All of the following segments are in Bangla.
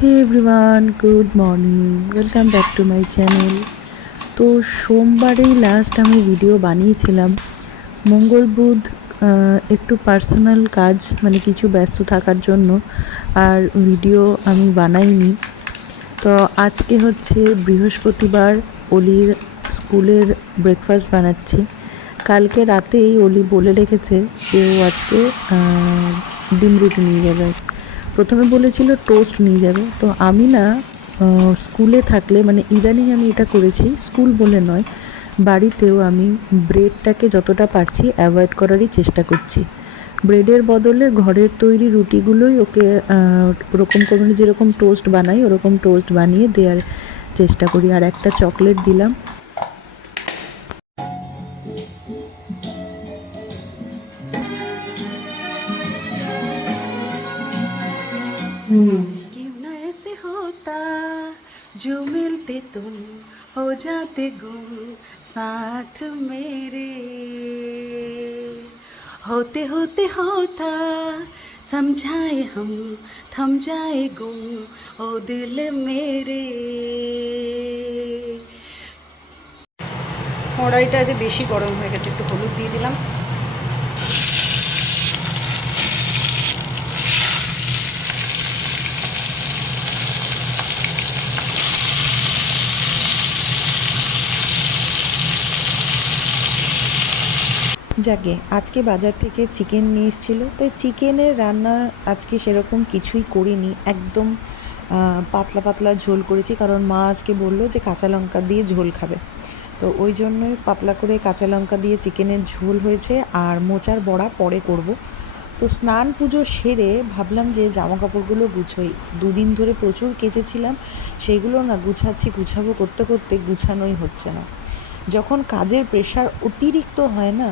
Hey everyone good morning welcome back to my channel তো সোমবারেই লাস্ট আমি ভিডিও বানিয়েছিলাম। মঙ্গল বুধ একটু পার্সোনাল কাজ মানে কিছু ব্যস্ত থাকার জন্য, আর ভিডিও আমি বানাইনি। তো আজকে হচ্ছে বৃহস্পতিবার, অলির স্কুলের ব্রেকফাস্ট বানাচ্ছি। কালকে রাতেই অলি বলে রেখেছে ও আজকে ডিম রুটি নিয়ে যাবে। প্রথমে বলেছিল টোস্ট নিয়ে যাবে। তো আমি না স্কুলে থাকলে মানে ইদানিং আমি এটা করেছি স্কুল বলে নয়, বাড়িতেও আমি ব্রেডটাকে যতটা পারছি অ্যাভয়েড করারই চেষ্টা করছি। ব্রেডের বদলে ঘরের তৈরি রুটিগুলোই ওকে ওরকম করে যেরকম টোস্ট বানাই, ওরকম টোস্ট বানিয়ে দেওয়ার চেষ্টা করি। আর একটা চকলেট দিলাম। क्यों न ऐसे होता जो मिलते तुम हो जाते गुम साथ मेरे होते होते होता समझाए हम थम जाए गुम ओ दिल मेरे কড়াইটা যে বেশি গরম হয়ে গেছে একটু হলুদ দিয়ে দিলাম যাকে, আজকে বাজার থেকে চিকেন নিয়ে এসেছিল। তো চিকেনের রান্না আজকে সেরকম কিছুই করিনি। একদম পাতলা পাতলা ঝোল করেছি কারণ মা আজকে বলল যে কাঁচা লঙ্কা দিয়ে ঝোল খাবে। তো ওই জন্যই পাতলা করে কাঁচা লঙ্কা দিয়ে চিকেনের ঝোল হয়েছে আর মোচার বড়া পরে করব। তো স্নান পুজো সেরে ভাবলাম যে জামা কাপড়গুলো গুছোই। দুদিন ধরে প্রচুর কেচেছিলাম। সেগুলো না গুছাচ্ছি, গুছাবো করতে করতে গুছানোই হচ্ছে না। যখন কাজের প্রেশার অতিরিক্ত হয় না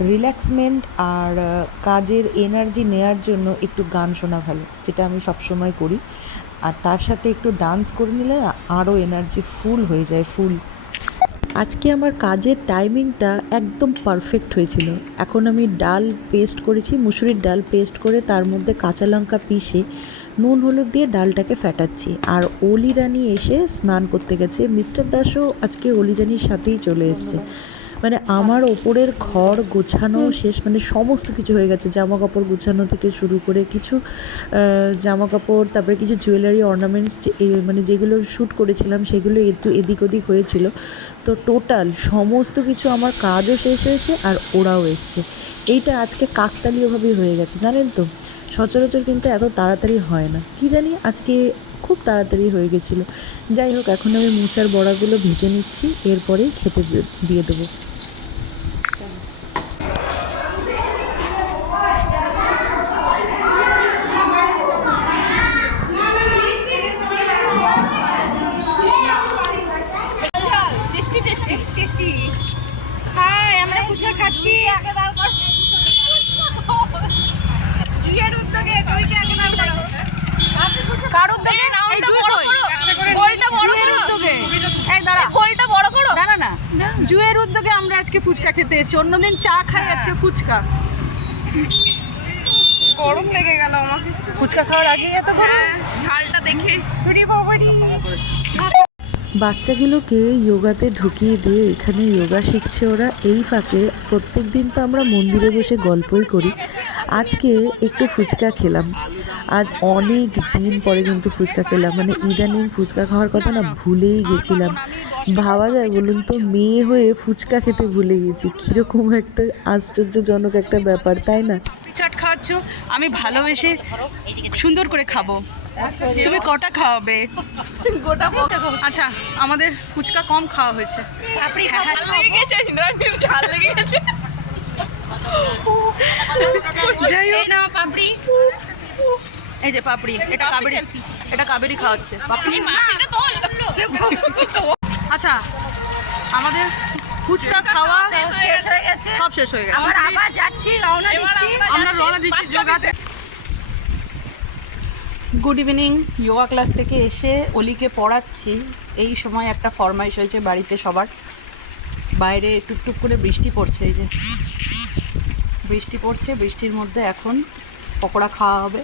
রিল্যাক্সমেন্ট আর কাজের এনার্জি নেয়ার জন্য একটু গান শোনা ভালো, যেটা আমি সবসময় করি। আর তার সাথে একটু ডান্স করে নিলে আরও এনার্জি ফুল হয়ে যায় ফুল আজকে আমার কাজের টাইমিংটা একদম পারফেক্ট হয়েছিল। এখন আমি ডাল পেস্ট করেছি মুসুরির ডাল পেস্ট করে তার মধ্যে কাঁচা লঙ্কা পিষে নুন হলুদ দিয়ে ডালটাকে ফেটাচ্ছি। আর অলি রানী এসে স্নান করতে গেছে। মিস্টার দাসও আজকে অলি রানীর সাথেই চলে এসছে। মানে আমার ওপরের ঘর গোছানো শেষ মানে সমস্ত কিছু হয়ে গেছে। জামা কাপড় গোছানো থেকে শুরু করে কিছু জামা কাপড় তারপরে কিছু জুয়েলারি অর্নামেন্টস মানে যেগুলো শ্যুট করেছিলাম সেগুলো একটু এদিক ওদিক হয়েছিল। তো টোটাল সমস্ত কিছু আমার কাজও শেষ হয়েছে আর ওরাও এসছে। এইটা আজকে কাকতালীয়ভাবেই হয়ে গেছে, জানেন তো? সচরাচর কিন্তু এত তাড়াতাড়ি হয় না। কি জানি, আজকে খুব তাড়াতাড়ি হয়ে গেছিল। যাই হোক, এখন আমি মোচার বড়াগুলো ভেজে নিচ্ছি, এরপরেই খেতে দিয়ে- দেবো টেস্টি টেস্টি টেস্টি হাই আমরা ফুচকা খাচ্ছি আগে দাঁড় কর দুইয়ের উদ্যোগে দুইকে আগে দাঁড় করো কার উদ্যোগে? এই রাউন্ডটা জুই বড় কই? করো গোলটা বড় জুয়ের করো উদ্যোগে। এই দাঁড়া গোলটা বড় করো দাঁড়া না? জুয়ের উদ্যোগে আমরা আজকে ফুচকা খেতে এসেছি। অন্যদিন চা খাই আজকে ফুচকা। গরম লেগে গেল আমাকে। ফুচকা খাওয়ার আগে এত গরম? হ্যাঁ ঝালটা দেখে। বাচ্চাগুলোকে যোগাতে ঢুকিয়ে দিয়ে এখানে যোগা শিখছে ওরা। এই ফাঁকে প্রত্যেক দিন তো আমরা মন্দিরে বসে গল্পই করি। আজকে একটু ফুচকা খেলাম। আর অনেক দিন পরে কিন্তু ফুচকা খেলাম। মানে ইদানিং ফুচকা খাওয়ার কথা না ভুলেই গেছিলাম। ভাবা যায় বলুন তো মেয়ে হয়ে ফুচকা খেতে ভুলে গেছি। কীরকম একটা আশ্চর্যজনক একটা ব্যাপার তাই না? চাট খাওয়াচ্ছ আমি ভালোবেসে সুন্দর করে খাব। তুমি কটা খাওয়াবে? গোটা আচ্ছা আমাদের ফুচকা কম খাওয়া হয়েছে। পাপড়ি ঝাল লেগে গেছে ইন্দ্রাণীর ঝাল লেগে গেছে। যাই হোক। এই পাপড়ি। এই যে পাপড়ি এটা কাবেরি এটা কাবেরি খাওয়াচ্ছে। পাপড়ি মা আচ্ছা আমাদের ফুচকা খাওয়া শেষ হয়ে গেছে সব শেষ হয়ে গেছে। আবার আবার যাচ্ছি রওনা দিচ্ছি। আমরা রওনা দিচ্ছি যোগাতে। গুড ইভিনিং যোগা ক্লাস থেকে এসে অলিকে পড়াচ্ছি। এই সময় একটা ফরমাইশ হয়েছে বাড়িতে সবার। বাইরে টুকটুক করে বৃষ্টি পড়ছে এই যে। বৃষ্টি পড়ছে বৃষ্টির মধ্যে এখন পকোড়া খাওয়া হবে।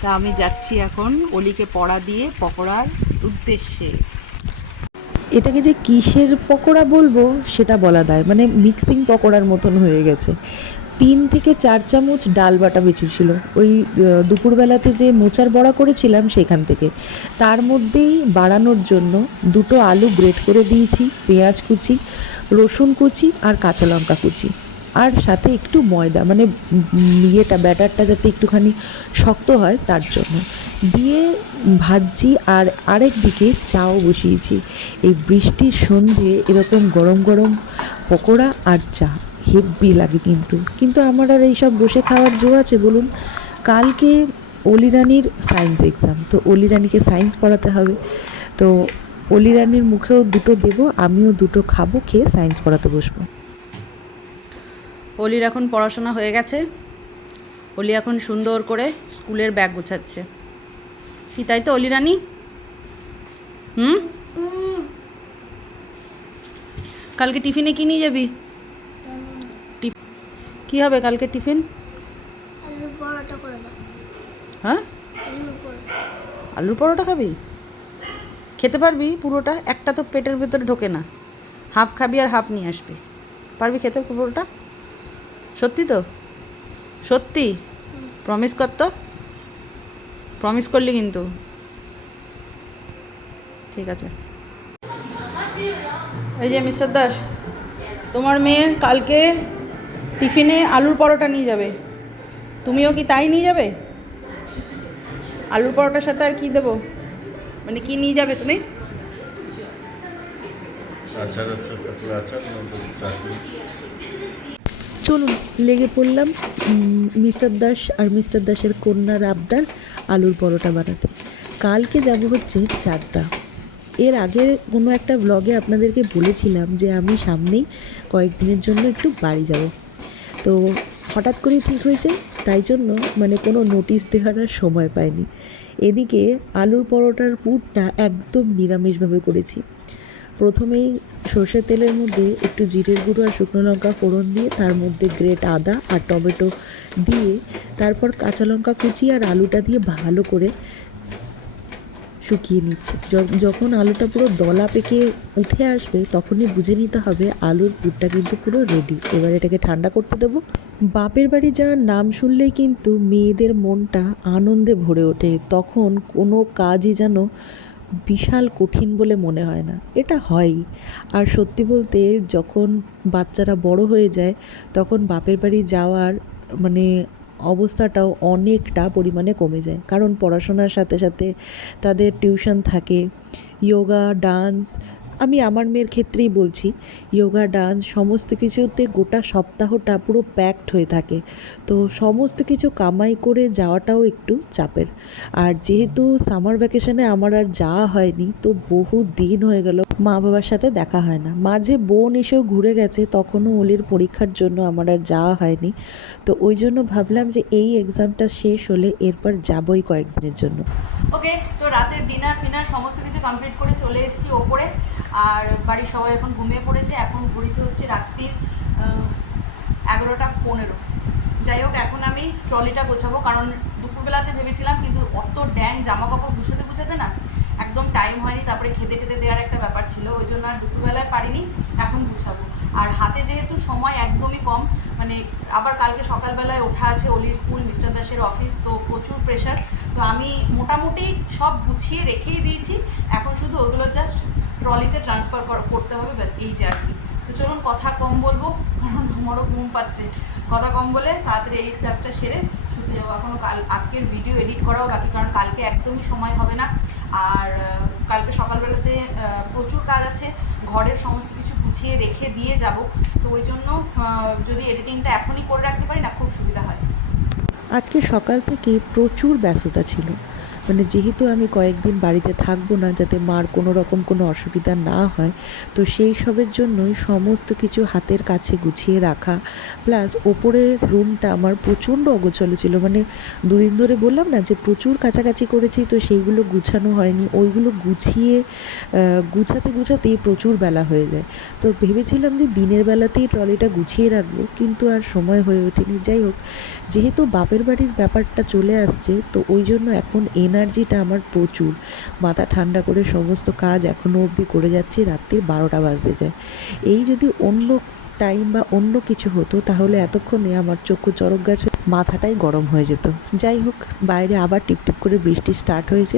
তা আমি যাচ্ছি এখন অলিকে পড়া দিয়ে পকোড়ার উদ্দেশ্যে। এটাকে যে কিসের পকোড়া বলব সেটা বলা দায়। মানে মিক্সিং পকোড়ার মতন হয়ে গেছে। তিন থেকে চার চামচ ডাল বাটা বেঁচেছিল। ওই দুপুরবেলাতে যে মোচার বড়া করেছিলাম সেখান থেকে। তার মধ্যেই বাড়ানোর জন্য দুটো আলু গ্রেট করে দিয়েছি, পেঁয়াজ কুচি, রসুন কুচি আর কাঁচা লঙ্কা কুচি। আর সাথে একটু ময়দা মানে ইয়েটা, ব্যাটারটা যাতে একটুখানি শক্ত হয় তার জন্য। দিয়ে ভাজছি আর আরেক দিকে চাও বসিয়েছি। এই বৃষ্টির সন্ধে এরকম গরম গরম পকোড়া আর চা, হেব্বি লাগে কিন্তু। কিন্তু আমার আর এইসব বসে খাওয়ার জো আছে, বলুন। কালকে অলি রানির সায়েন্স এক্সাম তো অলি রানিকে সায়েন্স পড়াতে হবে। তো অলি রানির মুখেও দুটো দেবো, আমিও দুটো খাব, খেয়ে সায়েন্স পড়াতে বসবো। অলির এখন পড়াশোনা হয়ে গেছে। অলি এখন সুন্দর করে স্কুলের ব্যাগ গোছাচ্ছে। কি তাই তো অলি রানী? হুম? কালকে টিফিনে কি নিয়ে যাবি? কি হবে কালকে টিফিন? হ্যাঁ? আলুর পরোটা। খাবি? খেতে পারবি পুরোটা একটা তো পেটের ভেতরে ঢোকে না। হাফ খাবি আর হাফ নিয়ে আসবি। পারবি খেতে পুরোটা? সত্যি তো? সত্যি? প্রমিস কর তো। প্রমিস করলি কিন্তু। ঠিক আছে। এই যে মিস্টার দাস তোমার মেয়ের কালকে টিফিনে আলুর পরোটা নিয়ে যাবে। তুমিও কি তাই নিয়ে যাবে? আলুর পরোটার সাথে আর কি দেবো? মানে কি নিয়ে যাবে তুমি? চলুন লেগে পড়লাম মিস্টার দাস আর মিস্টার দাসের কন্যার আবদার। আলুর পরোটা বানাতে। কালকে যাব হচ্ছে চারটা। এর আগে কোনো একটা ব্লগে আপনাদেরকে বলেছিলাম যে আমি সামনেই কয়েকদিনের জন্য একটু বাড়ি যাব। তো হঠাৎ করেই ঠিক হয়েছে, তাই জন্য মানে কোনো নোটিশ দেওয়ার আর সময় পাইনি। এদিকে আলুর পরোটার পুরটা একদম নিরামিষভাবে করেছি। প্রথমেই সর্ষের তেলের মধ্যে একটু জিরের গুঁড়ো আর শুকনো লঙ্কা ফোড়ন দিয়ে, তার মধ্যে গ্রেট আদা আর টমেটো দিয়ে, তারপর কাঁচা লঙ্কা কুচি আর আলুটা দিয়ে ভালো করে শুকিয়ে নিচ্ছি। যখন আলুটা পুরো দলা পেকে উঠে আসবে, তখনই বুঝে নিতে হবে আলুর পুরটা কিন্তু পুরো রেডি এবার এটাকে ঠান্ডা করতে দেবো। বাপের বাড়ি যাওয়ার নাম শুনলেই কিন্তু মেয়েদের মনটা আনন্দে ভরে ওঠে। তখন কোনো কাজই যেন বিশাল কঠিন বলে মনে হয় না। এটা হয়ই আর সত্যি বলতে যখন বাচ্চারা বড় হয়ে যায়, তখন বাপের বাড়ি যাওয়ার মানে অবস্থাটাও অনেকটা পরিমাণে কমে যায়। কারণ পড়াশোনার সাথে সাথে তাদের টিউশন থাকে যোগা ডান্স আমি আমার মেয়ের ক্ষেত্রেই বলছি যোগা ডান্স সমস্ত কিছুতে গোটা সপ্তাহটা পুরো প্যাকড হয়ে থাকে। তো সমস্ত কিছু কামাই করে যাওয়াটাও একটু চাপের। আর যেহেতু সামার ভ্যাকেশনে আমার আর যাওয়া হয়নি, তো বহু দিন হয়ে গেল মা বাবার সাথে দেখা হয় না। মাঝে বোন এসেও ঘুরে গেছে, তখনও ওলির পরীক্ষার জন্য আমার আর যাওয়া হয়নি। তো ওই জন্য ভাবলাম যে এই এক্সামটা শেষ হলে এরপর যাবই কয়েকদিনের জন্য। ওকে তো রাতের ডিনার ফিনার সমস্ত কিছু কমপ্লিট করে চলে এসেছি ওপরে। আর বাড়ির সবাই এখন ঘুমিয়ে পড়েছে, এখন ঘড়িতে হচ্ছে রাত্রির এগারোটা পনেরো। যাই হোক, এখন আমি ট্রলিটা গোছাবো, কারণ দুপুরবেলাতে ভেবেছিলাম কিন্তু অত ড্যাং জামা কাপড় গুছাতে গুছাতে না একদম টাইম হয়নি, তারপরে খেতে খেতে দেওয়ার একটা ব্যাপার ছিল, ওই জন্য আর দুপুরবেলায় পারিনি, এখন গুছাবো। আর হাতে যেহেতু সময় একদমই কম মানে আবার কালকে সকালবেলায় ওঠা আছে অলি স্কুল, মিস্টার দাসের অফিস, তো প্রচুর প্রেশার তো আমি মোটামুটি সব গুছিয়ে রেখেই দিয়েছি, এখন শুধু ওগুলো জাস্ট ট্রলিতে ট্রান্সফার করতে হবে, ব্যাস, এই যে আর কি। তো চলুন কথা কম বলব, কারণ আমারও ঘুম পাচ্ছে। কথা কম বলে তাড়াতাড়ি এই কাজটা সেরে শুতে যাব। এখনও কাল, আজকের ভিডিও এডিট করাও বাকি, কারণ কালকে একদমই সময় হবে না। আর কালকে সকালবেলাতে প্রচুর কাজ আছে। ঘরের সমস্ত কিছু গুছিয়ে রেখে দিয়ে যাব। তো ওই জন্য যদি এডিটিংটা এখনই করে রাখতে পারি না, খুব সুবিধা হয়। আজকে সকাল থেকে প্রচুর ব্যস্ততা ছিল। মানে যেহেতু আমি কয়েকদিন বাড়িতে থাকব না, যাতে মার কোনো রকম কোনো অসুবিধা না হয়, তো সেই সবের জন্যই সমস্ত কিছু হাতের কাছে গুছিয়ে রাখা, প্লাস ওপরের রুমটা আমার প্রচণ্ড অগোছলো ছিল। মানে দুদিন ধরে বললাম না যে প্রচুর কাছাকাছি করেছি, তো সেইগুলো গুছানো হয়নি। ওইগুলো গুছিয়ে গুছাতে গুছাতেই প্রচুর বেলা হয়ে যায়। তো ভেবেছিলাম যে দিনের বেলাতেই ট্রলিটা গুছিয়ে রাখব, কিন্তু আর সময় হয়ে ওঠেনি। যাই হোক, যেহেতু বাপের বাড়ির ব্যাপারটা চলে আসছে, তো ওই জন্য এখন এনার্জিটা আমার প্রচুর। মাথা ঠান্ডা করে সমস্ত কাজ এখনও অবধি করে যাচ্ছি, রাত্রির বারোটা বাজতে যায়। এই যদি অন্য টাইম বা অন্য কিছু হতো, তাহলে এতক্ষণে আমার চক্ষু চরক গাছ মাথাটাই গরম হয়ে যেত। যাই হোক, বাইরে আবার টিপটিপ করে বৃষ্টি স্টার্ট হয়েছে।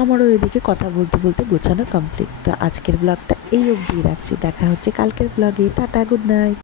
আমারও এদিকে কথা বলতে বলতে গোছানো কমপ্লিট তো আজকের ব্লগটা এই অবধি রাখছি। দেখা হচ্ছে কালকের ব্লগে টাটা গুড নাইট